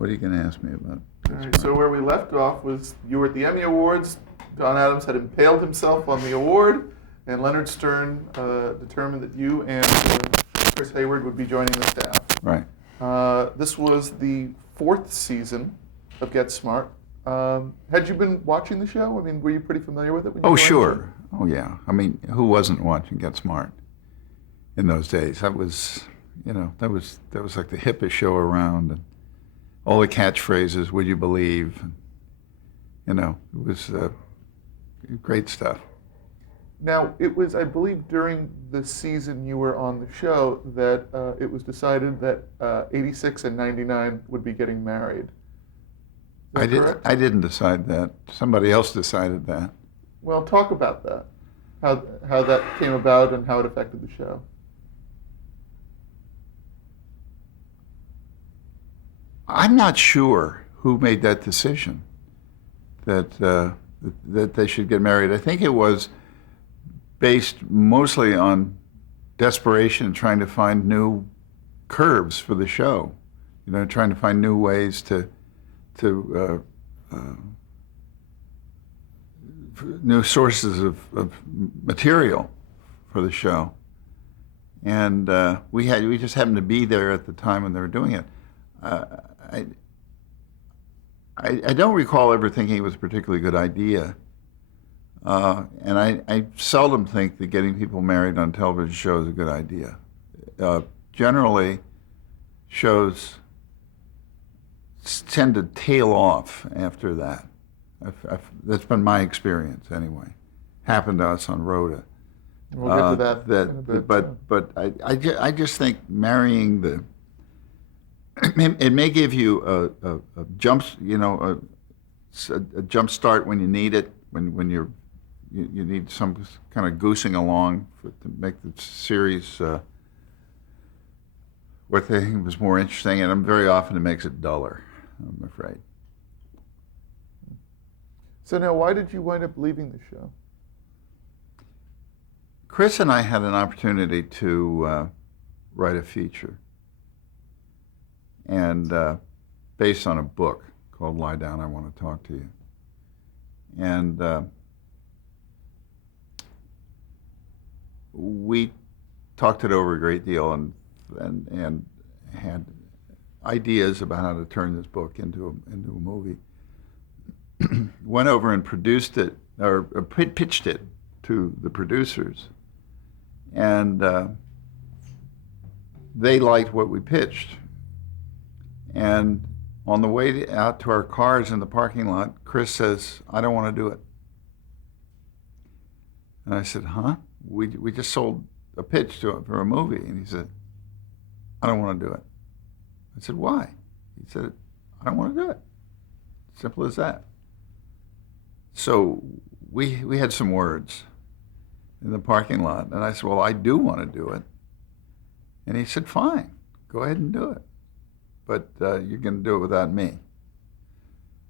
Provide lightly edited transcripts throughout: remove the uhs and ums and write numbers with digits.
What are you going to ask me about? All right, so where we left off was you were at the Emmy Awards. Don Adams had impaled himself on the award, and Leonard Stern determined that you and Chris Hayward would be joining the staff. Right. This was the 4th season of Get Smart. Had you been watching the show? I mean, were you pretty familiar with it? When you Oh, joined? sure. Oh, yeah. I mean, who wasn't watching Get Smart in those days? That was, that was like the hippest show around, and all the catchphrases. Would you believe? And, it was great stuff. Now, it was, I believe, during the season you were on the show that it was decided that 86 and 99 would be getting married. Is that correct? I didn't decide that. Somebody else decided that. Well, talk about that. How that came about and how it affected the show. I'm not sure who made that decision that that they should get married. I think it was based mostly on desperation and trying to find new curves for the show. Trying to find new ways to new sources of material for the show. And we just happened to be there at the time when they were doing it. I don't recall ever thinking it was a particularly good idea. And I seldom think that getting people married on television shows is a good idea. Generally, shows tend to tail off after that. That's been my experience anyway. Happened to us on Rhoda. We'll get to that in a bit. But I just think marrying it may give you a jump, a jump start when you need it, when you need some kind of goosing along to make the series what they think was more interesting, and very often it makes it duller, I'm afraid. So now, why did you wind up leaving the show? Chris and I had an opportunity to write a feature, and based on a book called Lie Down, I Want to Talk to You. And we talked it over a great deal and had ideas about how to turn this book into a movie. Went over and produced it, or pitched it to the producers, and they liked what we pitched. And on the way out to our cars in the parking lot, Chris says, "I don't want to do it." And I said, "Huh? We just sold a pitch for a movie." And he said, "I don't want to do it." I said, "Why?" He said, "I don't want to do it." Simple as that. So we had some words in the parking lot, and I said, "Well, I do want to do it." And he said, "Fine, go ahead and do it. But you're going to do it without me."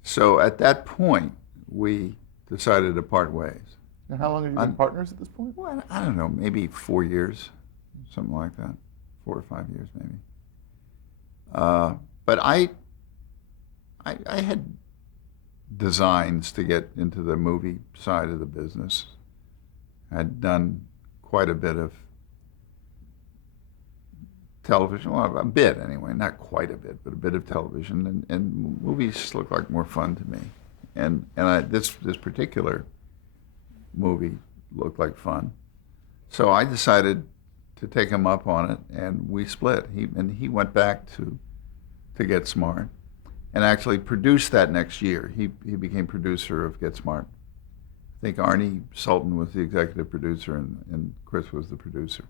So at that point, we decided to part ways. Now, how long have you been partners at this point? Well, I don't know, maybe 4 years, something like that, 4 or 5 years maybe. But I had designs to get into the movie side of the business. I'd done quite a bit of television, well, a bit anyway, not quite a bit, but a bit of television, and movies look like more fun to me. And this particular movie looked like fun. So I decided to take him up on it, and we split. He went back to Get Smart, and actually produced that next year. He became producer of Get Smart. I think Arnie Sultan was the executive producer, and Chris was the producer.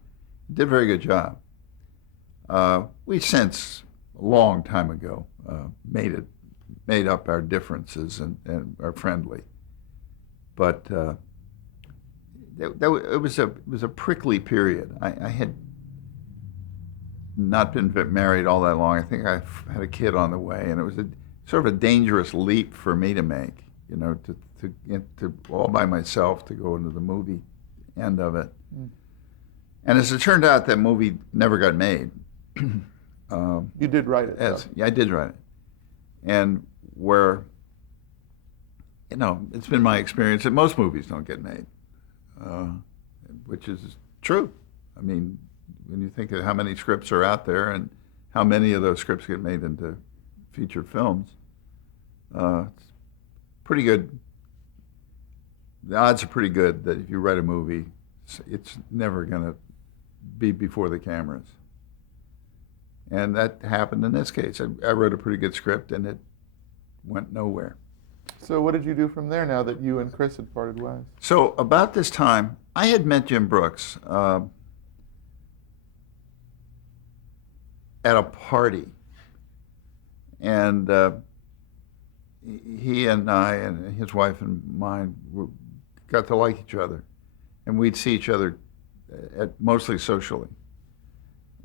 He did a very good job. We since, a long time ago, made up our differences and are friendly. But it was a prickly period. I had not been married all that long. I think I had a kid on the way, and it was sort of a dangerous leap for me to make, to all by myself to go into the movie end of it. Mm. And as it turned out, that movie never got made. You did write it. Yeah, I did write it. and where, it's been my experience that most movies don't get made, uh, which is true. I mean, when you think of how many scripts are out there and how many of those scripts get made into feature films, it's pretty good. The odds are pretty good that if you write a movie, it's never going to be before the cameras. And that happened in this case. I wrote a pretty good script, and it went nowhere. So what did you do from there now that you and Chris had parted ways? So about this time, I had met Jim Brooks at a party, and he and I and his wife and mine got to like each other, and we'd see each other mostly socially.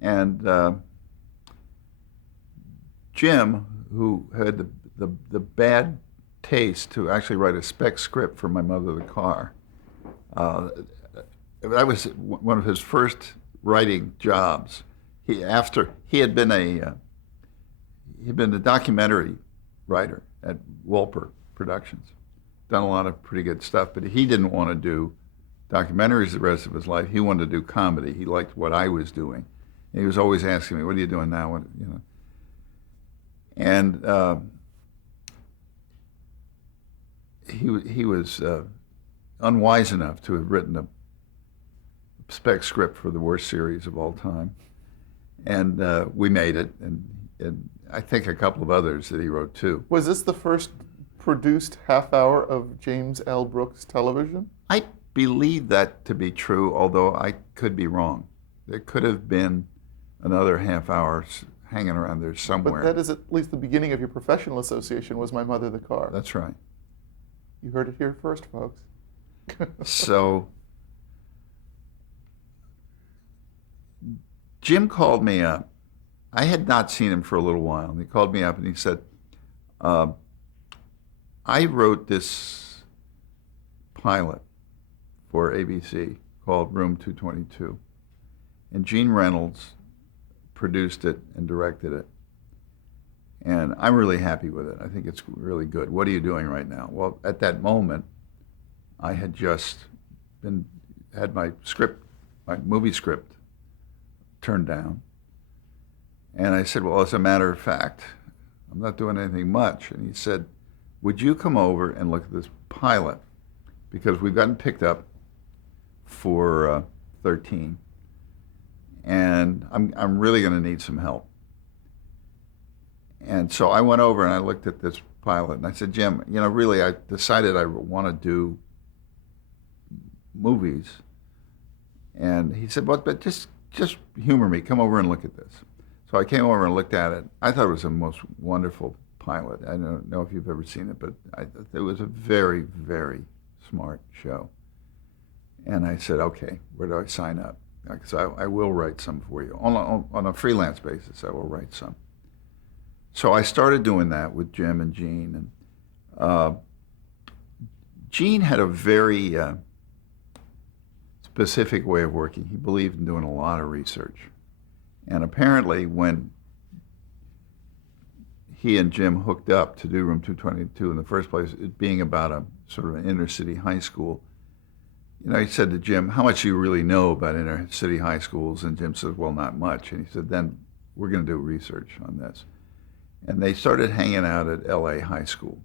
And Jim, who had the bad taste to actually write a spec script for My Mother the Car, that was one of his first writing jobs. He had been a documentary writer at Wolper Productions, done a lot of pretty good stuff, but he didn't want to do documentaries the rest of his life. He wanted to do comedy. He liked what I was doing. And he was always asking me, "What are you doing now?" And he was unwise enough to have written a spec script for the worst series of all time, and we made it, and I think a couple of others that he wrote too. Was this the first produced half hour of James L. Brooks television? I believe that to be true, although I could be wrong. There could have been another half hour hanging around there somewhere. But that is at least the beginning of your professional association, was My Mother the Car. That's right. You heard it here first, folks. So Jim called me up. I had not seen him for a little while, and he called me up and he said, I wrote this pilot for ABC called Room 222, and Gene Reynolds produced it and directed it, and I'm really happy with it. I think it's really good. What are you doing right now? Well, at that moment, I had just had my movie script turned down, and I said, well, as a matter of fact, I'm not doing anything much. And he said, would you come over and look at this pilot, because we've gotten picked up for 13, and I'm really going to need some help. And so I went over and I looked at this pilot, and I said, Jim, really, I decided I want to do movies. And he said, but just humor me. Come over and look at this. So I came over and looked at it. I thought it was the most wonderful pilot. I don't know if you've ever seen it, but it was a very, very smart show. And I said, okay, where do I sign up? Because I will write some for you. On a freelance basis, I will write some. So I started doing that with Jim and Gene. And Gene had a very specific way of working. He believed in doing a lot of research. And apparently when he and Jim hooked up to do Room 222 in the first place, it being about a sort of an inner city high school, he said to Jim, how much do you really know about inner city high schools? And Jim said, well, not much. And he said, then we're going to do research on this. And they started hanging out at LA High School,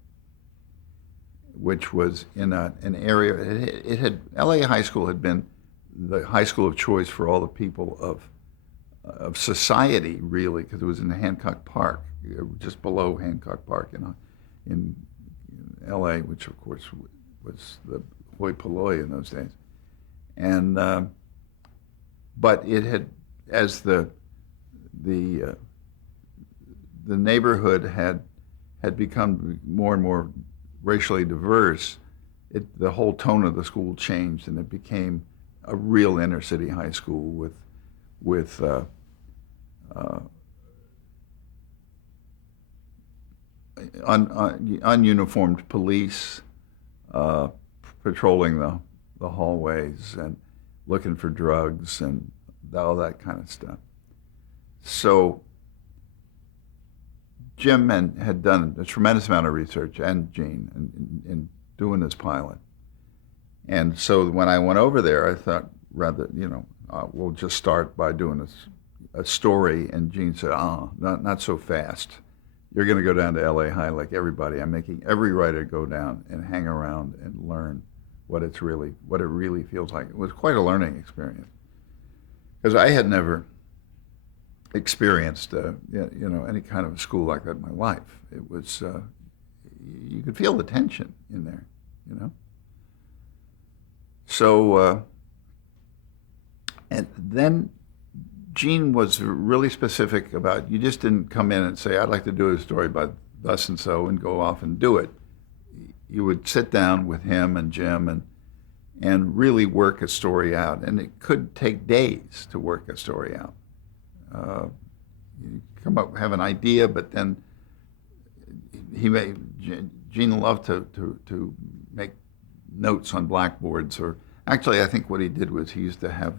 which was in an area, LA High School had been the high school of choice for all the people of society, really, because it was in Hancock Park, just below Hancock Park in LA, which of course was the hoi polloi in those days. And but it had, as the neighborhood had become more and more racially diverse, the whole tone of the school changed, and it became a real inner city high school with ununiformed police patrolling the hallways and looking for drugs and all that kind of stuff. So Jim had done a tremendous amount of research, and Gene, in doing this pilot. And so when I went over there, I thought, rather, we'll just start by doing a story. And Gene said, not so fast. You're going to go down to LA High like everybody. I'm making every writer go down and hang around and learn what it really feels like. It was quite a learning experience, because I had never experienced any kind of a school like that in my life. It was you could feel the tension in there, So and then Gene was really specific about, you just didn't come in and say, I'd like to do a story by thus and so, and go off and do it. You would sit down with him and Jim and really work a story out. And it could take days to work a story out. You come up, have an idea, but then Gene loved to make notes on blackboards, or actually I think what he did was he used to have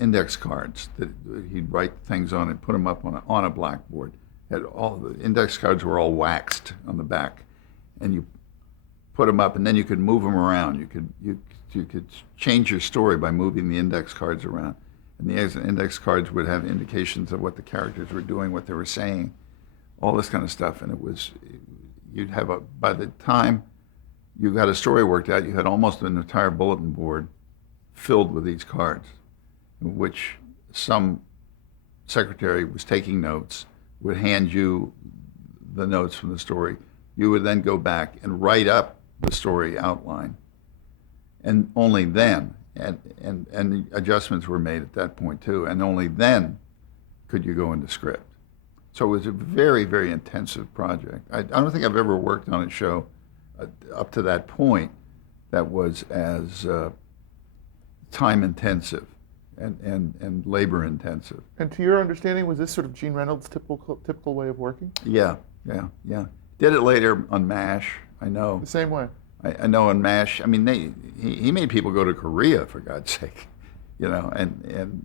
index cards that he'd write things on and put them up on a blackboard. Had all the index cards were all waxed on the back, and you put them up, and then you could move them around. You could change your story by moving the index cards around, and the index cards would have indications of what the characters were doing, what they were saying, all this kind of stuff. And by the time you got a story worked out, you had almost an entire bulletin board filled with these cards, in which some secretary was taking notes, would hand you the notes from the story. You would then go back and write up the story outline, and only then, and adjustments were made at that point too, and only then could you go into script. So it was a very, very intensive project. I don't think I've ever worked on a show up to that point that was as time intensive and labor intensive. And to your understanding, was this sort of Gene Reynolds' typical way of working? Yeah. Did it later on MASH, I know. The same way. I know on MASH, I mean, he made people go to Korea, for God's sake, and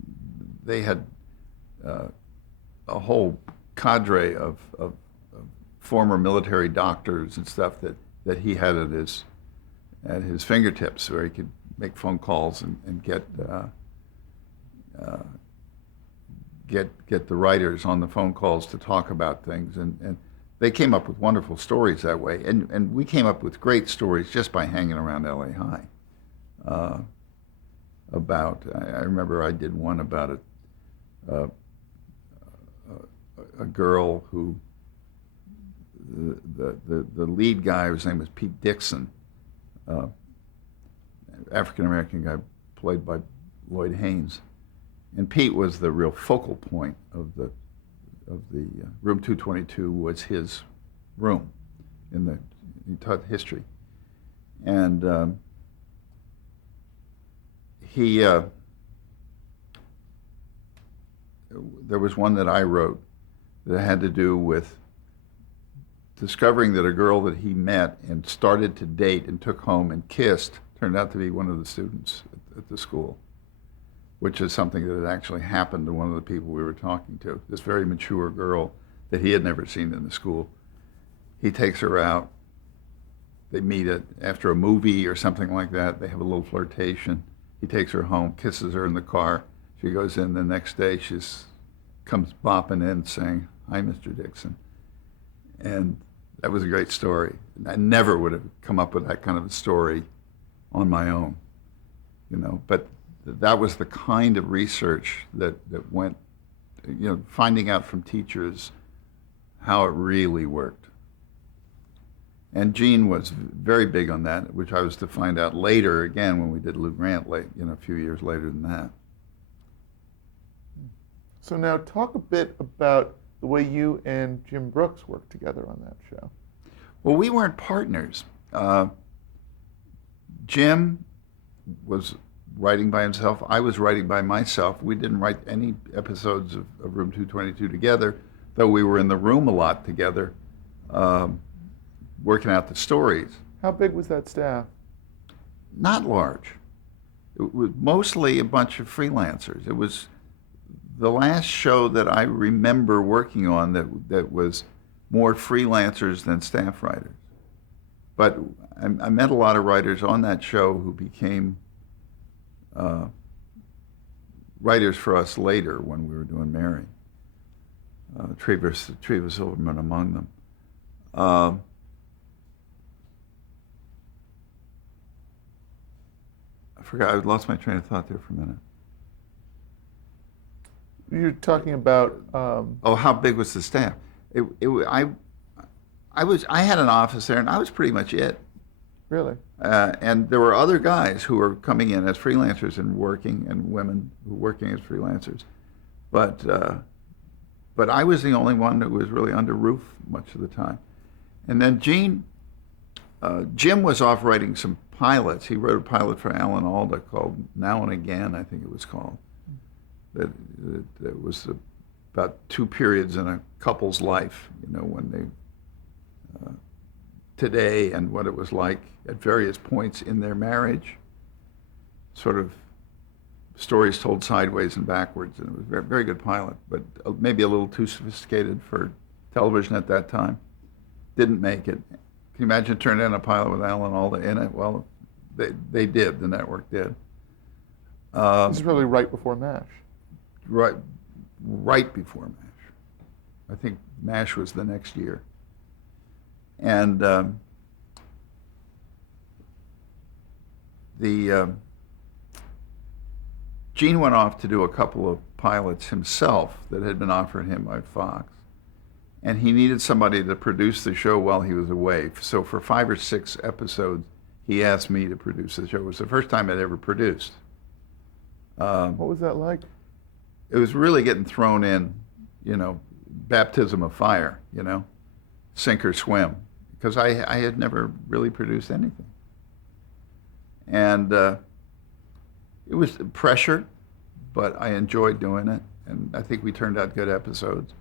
they had a whole cadre of former military doctors and stuff that he had at his fingertips, where he could make phone calls and get the writers on the phone calls to talk about things, and they came up with wonderful stories that way, and we came up with great stories just by hanging around LA High. I remember I did one about a girl who the lead guy, his name was Pete Dixon, African American guy played by Lloyd Haynes, and Pete was the real focal point of the room 222 was his room he taught history, and there was one that I wrote that had to do with discovering that a girl that he met and started to date and took home and kissed turned out to be one of the students at the school, which is something that had actually happened to one of the people we were talking to, this very mature girl that he had never seen in the school. He takes her out. They meet after a movie or something like that. They have a little flirtation. He takes her home, kisses her in the car. She goes in the next day. She comes bopping in saying, "Hi, Mr. Dixon." And that was a great story. I never would have come up with that kind of a story on my own, but that was the kind of research that went, finding out from teachers how it really worked. And Gene was very big on that, which I was to find out later, again, when we did Lou Grant, a few years later than that. So now talk a bit about the way you and Jim Brooks worked together on that show. Well, we weren't partners. Jim was writing by himself. I was writing by myself. We didn't write any episodes of Room 222 together, though we were in the room a lot together, working out the stories. How big was that staff? Not large. It was mostly a bunch of freelancers. It was the last show that I remember working on that was more freelancers than staff writers. But I met a lot of writers on that show who became writers for us later when we were doing Mary. Treva Silverman among them. I forgot. I lost my train of thought there for a minute. You're talking about. Oh, how big was the staff? I had an office there, and I was pretty much it. Really? And there were other guys who were coming in as freelancers and working, and women who were working as freelancers. But I was the only one that was really under roof much of the time. And then Jim was off writing some pilots. He wrote a pilot for Allan called Now and Again, I think it was called. That was about two periods in a couple's life, when they, today and what it was like at various points in their marriage. Sort of stories told sideways and backwards, and it was a very, very good pilot, but maybe a little too sophisticated for television at that time. Didn't make it. Can you imagine turning in a pilot with Allan Alda in it? Well, they did. The network did. This is probably right before MASH. Right before MASH. I think MASH was the next year. And Gene went off to do a couple of pilots himself that had been offered him by Fox. And he needed somebody to produce the show while he was away. So for 5 or 6 episodes, he asked me to produce the show. It was the first time I'd ever produced. What was that like? It was really getting thrown in, baptism of fire, sink or swim, because I had never really produced anything. And it was pressure, but I enjoyed doing it, and I think we turned out good episodes.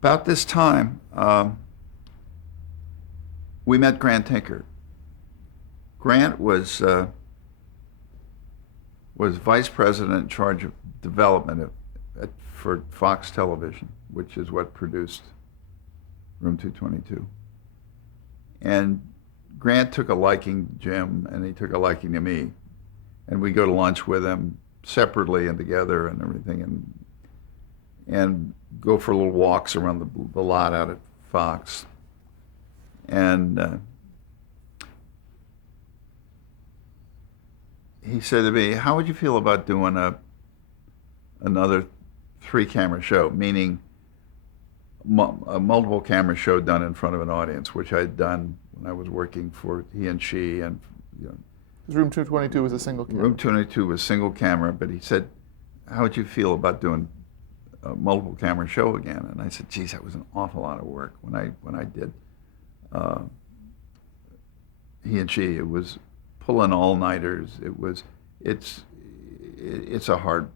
About this time, we met Grant Tinker. Grant was vice president in charge of development for Fox Television, which is what produced Room 222. And Grant took a liking to Jim, and he took a liking to me. And we go to lunch with him separately and together and everything, and go for little walks around the lot out at Fox. And he said to me, "How would you feel about doing another 3-camera show?" Meaning a multiple camera show done in front of an audience, which I'd done when I was working for He and She, and Room 222 was a single camera. Room 222 was single camera, but he said, "How would you feel about doing a multiple camera show again?" And I said, "Geez, that was an awful lot of work when I did He and She. It was pulling all-nighters. It's a hard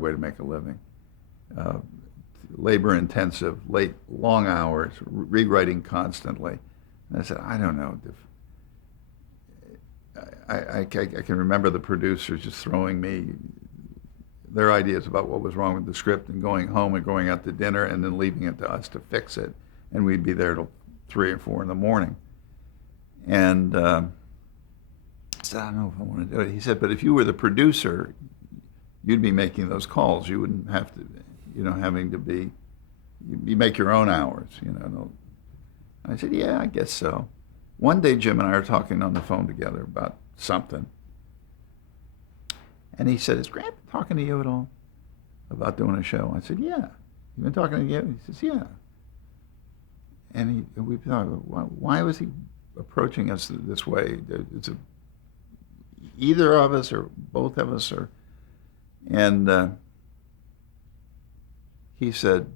way to make a living. Labor-intensive, long hours, rewriting constantly." And I said, "I don't know. I can remember the producers just throwing me their ideas about what was wrong with the script and going home and going out to dinner and then leaving it to us to fix it. And we'd be there till 3 or 4 in the morning." And I said, "I don't know if I want to do it." He said, "But if you were the producer, you'd be making those calls. You wouldn't have to, having to be, you make your own hours, I said, "Yeah, I guess so." One day, Jim and I were talking on the phone together about something. And he said, "Has Grant been talking to you at all about doing a show?" I said, "Yeah." "You been talking to you?" He says, "Yeah." And we thought, why was he approaching us this way? It's either of us or both of us, and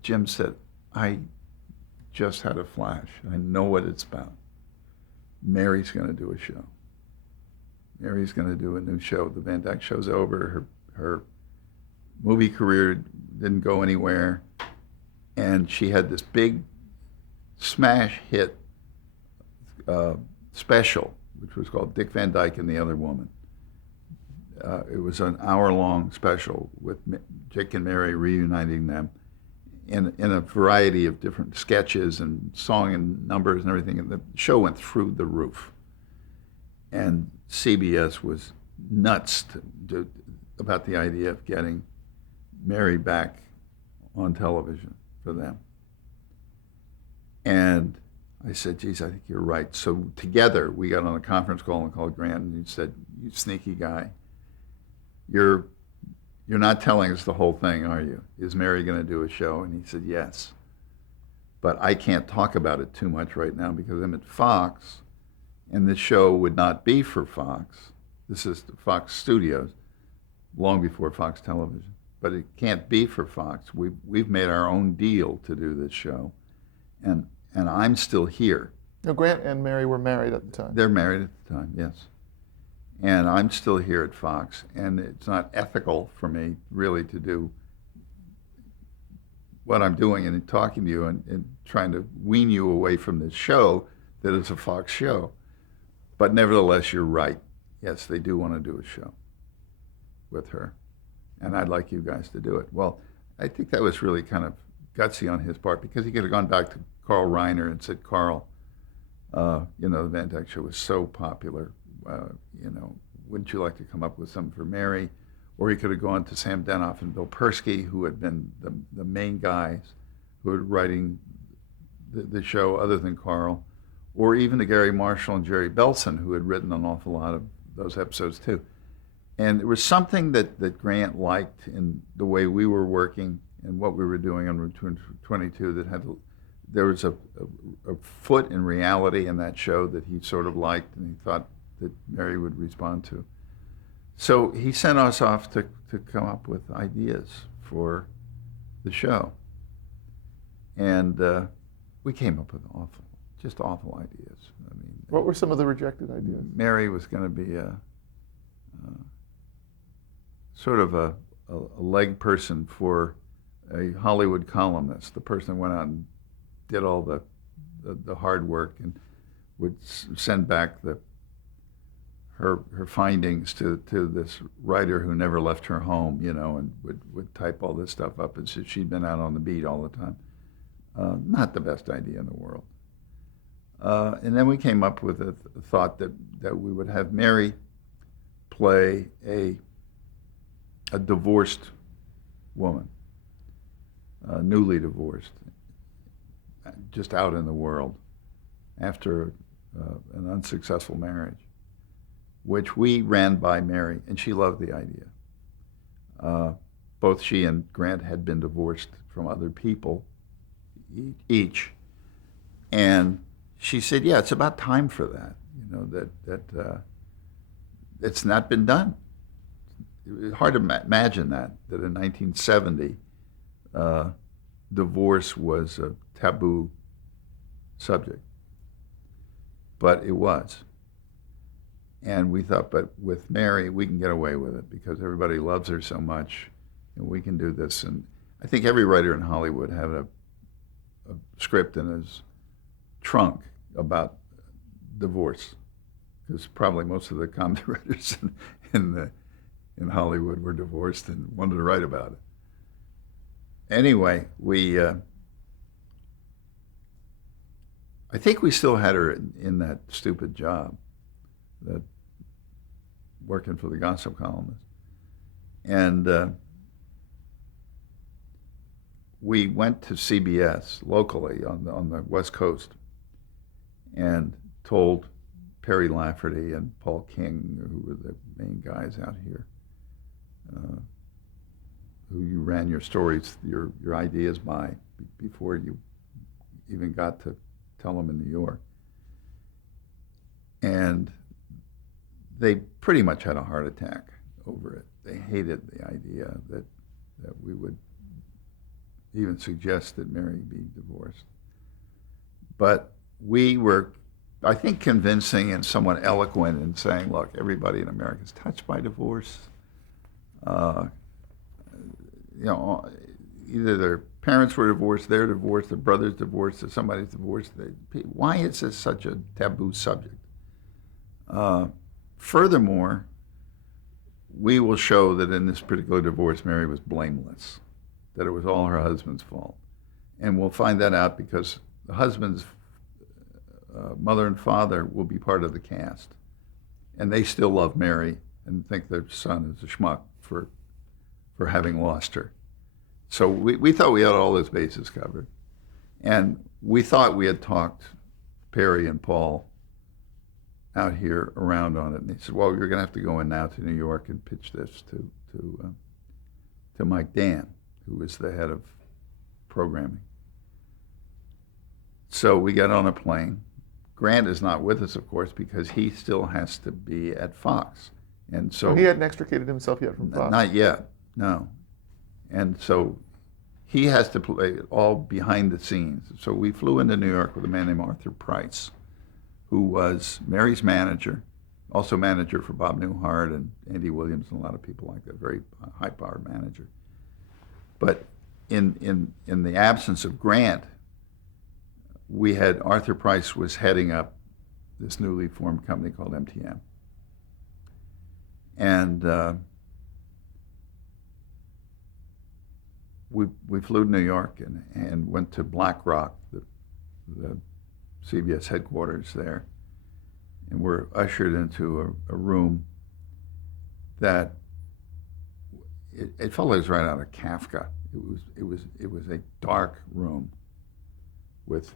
Jim said, "I just had a flash. I know what it's about. Mary's going to do a show. Mary's going to do a new show. The Van Dyke show's over. Her movie career didn't go anywhere, and she had this big smash hit special, which was called Dick Van Dyke and the Other Woman. it was an hour-long special with Dick and Mary reuniting them in a variety of different sketches and song and numbers and everything. And the show went through the roof. And CBS was nuts about the idea of getting Mary back on television for them. And I said, geez, I think you're right. So together we got on a conference call and called Grant, and he said, you sneaky guy, you're not telling us the whole thing, are you? Is Mary going to do a show? And he said, yes. But I can't talk about it too much right now because I'm at Fox, and this show would not be for Fox. This is Fox Studios, long before Fox Television. But it can't be for Fox. We've made our own deal to do this show, and I'm still here. Now, Grant and Mary were married at the time. They're married at the time, yes. And I'm still here at Fox, and it's not ethical for me really to do what I'm doing and talking to you and trying to wean you away from this show that is a Fox show. But nevertheless, you're right. Yes, they do want to do a show with her, and I'd like you guys to do it. Well, I think that was really kind of gutsy on his part because he could have gone back to Carl Reiner and said, Carl, the Van Dyke Show was so popular. Wouldn't you like to come up with something for Mary? Or he could have gone to Sam Denoff and Bill Persky, who had been the main guys who were writing the show other than Carl, or even to Gary Marshall and Jerry Belson, who had written an awful lot of those episodes too. And there was something that Grant liked in the way we were working and what we were doing on Route 22 that there was a foot in reality in that show that he sort of liked and he thought that Mary would respond to. So he sent us off to come up with ideas for the show. And we came up with awful ideas. I mean, what were some of the rejected ideas? Mary was going to be sort of a leg person for a Hollywood columnist, the person that went out and did all the hard work and would send back her findings to this writer who never left her home, and would type all this stuff up and said she'd been out on the beat all the time. Not the best idea in the world. And then we came up with a thought that we would have Mary play a divorced woman, newly divorced, just out in the world after an unsuccessful marriage, which we ran by Mary, and she loved the idea. Both she and Grant had been divorced from other people, each, and she said, yeah, it's about time for that, that it's not been done. It's hard to imagine that in 1970, divorce was a taboo subject, but it was. And we thought, but with Mary, we can get away with it because everybody loves her so much, and we can do this. And I think every writer in Hollywood had a script in his trunk about divorce, because probably most of the comedy writers in Hollywood were divorced and wanted to write about it. Anyway, I think we still had her in that stupid job, that working for the gossip columnist. And we went to CBS locally on the West Coast and told Perry Lafferty and Paul King, who were the main guys out here, who you ran your stories, your ideas by before you even got to tell them in New York. And they pretty much had a heart attack over it. They hated the idea that we would even suggest that Mary be divorced. But we were, I think, convincing and somewhat eloquent in saying, look, everybody in America is touched by divorce. Either their parents were divorced, they're divorced, their brother's divorced, or somebody's divorced. Why is this such a taboo subject? Furthermore, we will show that in this particular divorce, Mary was blameless, that it was all her husband's fault. And we'll find that out because the husband's mother and father will be part of the cast. And they still love Mary and think their son is a schmuck for having lost her. So we thought we had all those bases covered. And we thought we had talked Perry and Paul out here around on it. And they said, well, you're going to have to go in now to New York and pitch this to Mike Dan, who was the head of programming. So we got on a plane. Grant is not with us, of course, because he still has to be at Fox. And so he hadn't extricated himself yet from Fox. Not yet, no. And so he has to play it all behind the scenes. So we flew into New York with a man named Arthur Price, who was Mary's manager, also manager for Bob Newhart and Andy Williams and a lot of people like that, very high-powered manager. But in the absence of Grant, we had Arthur Price was heading up this newly formed company called MTM. And we flew to New York and went to Black Rock, the CBS headquarters there, and were ushered into a room that it felt like it was right out of Kafka. It was a dark room with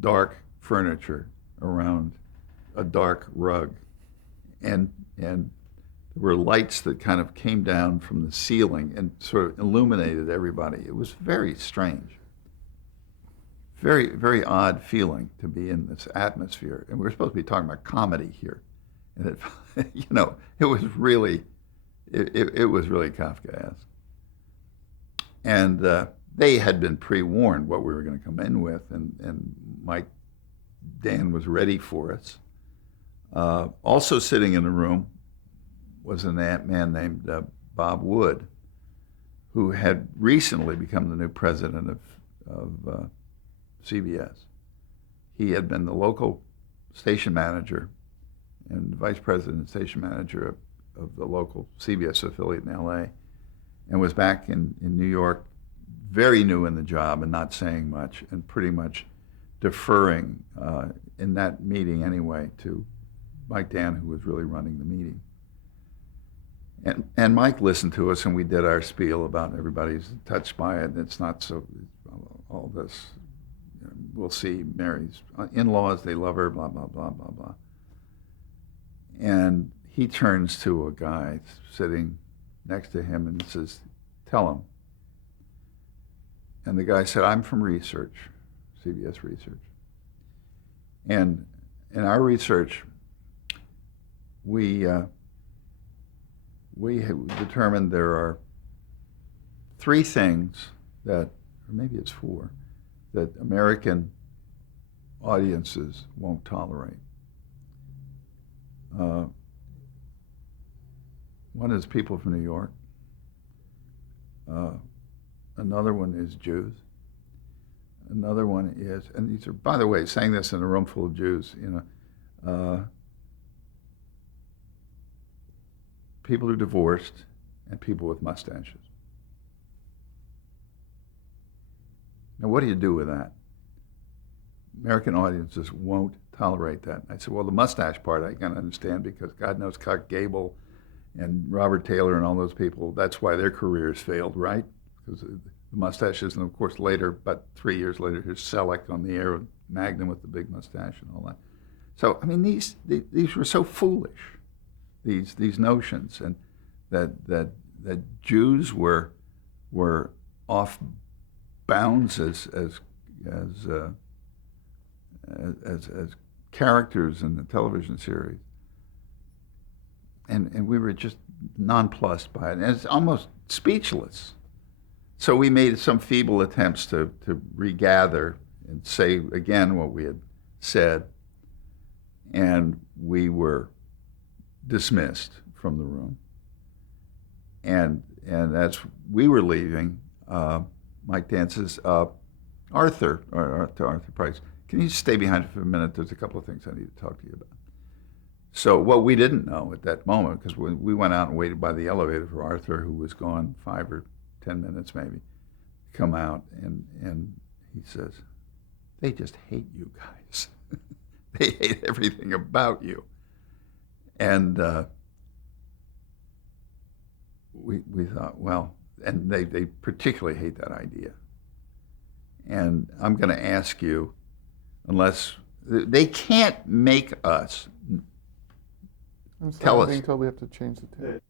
dark furniture around a dark rug, and there were lights that kind of came down from the ceiling and sort of illuminated everybody. It was very strange, very, very odd feeling to be in this atmosphere. And we were supposed to be talking about comedy here, and it was really Kafkaesque. And they had been pre-warned what we were going to come in with, and Mike Dan was ready for us. Also sitting in the room was a man named Bob Wood, who had recently become the new president of CBS. He had been the local station manager and vice president and station manager of the local CBS affiliate in LA, and was back in New York, very new in the job and not saying much, and pretty much deferring in that meeting anyway to Mike Dan, who was really running the meeting. And Mike listened to us, and we did our spiel about everybody's touched by it, and it's not so, all this, we'll see Mary's in-laws, they love her, blah, blah, blah, blah, blah. And he turns to a guy sitting next to him and says, tell him. And the guy said, I'm from research, CBS Research. And in our research, we have determined there are 3 things that, or maybe it's 4, that American audiences won't tolerate. One is people from New York. Another one is Jews. Another one is, and these are, by the way, saying this in a room full of Jews, people who are divorced and people with mustaches. Now, what do you do with that? American audiences won't tolerate that. I said, well, the mustache part I can understand because God knows Clark Gable and Robert Taylor and all those people, that's why their careers failed, right? Because the mustaches, and of course later, about 3 years later, here's Selleck on the air with Magnum with the big mustache and all that. So, I mean, these were so foolish, these notions, and that Jews were off bounds as characters in the television series, and we were just nonplussed by it, and it's almost speechless. So we made some feeble attempts to regather and say again what we had said, and we were dismissed from the room. And as we were leaving, Mike Dan says, Arthur Price, can you stay behind for a minute? There's a couple of things I need to talk to you about. So what we didn't know at that moment, because we went out and waited by the elevator for Arthur, who was gone 5 or 10 minutes maybe, come out, and he says, "They just hate you guys. They hate everything about you." And we thought, well, and they particularly hate that idea. And I'm going to ask you, unless they can't make us I'm sorry, tell I'm us. being told we have to change the tape.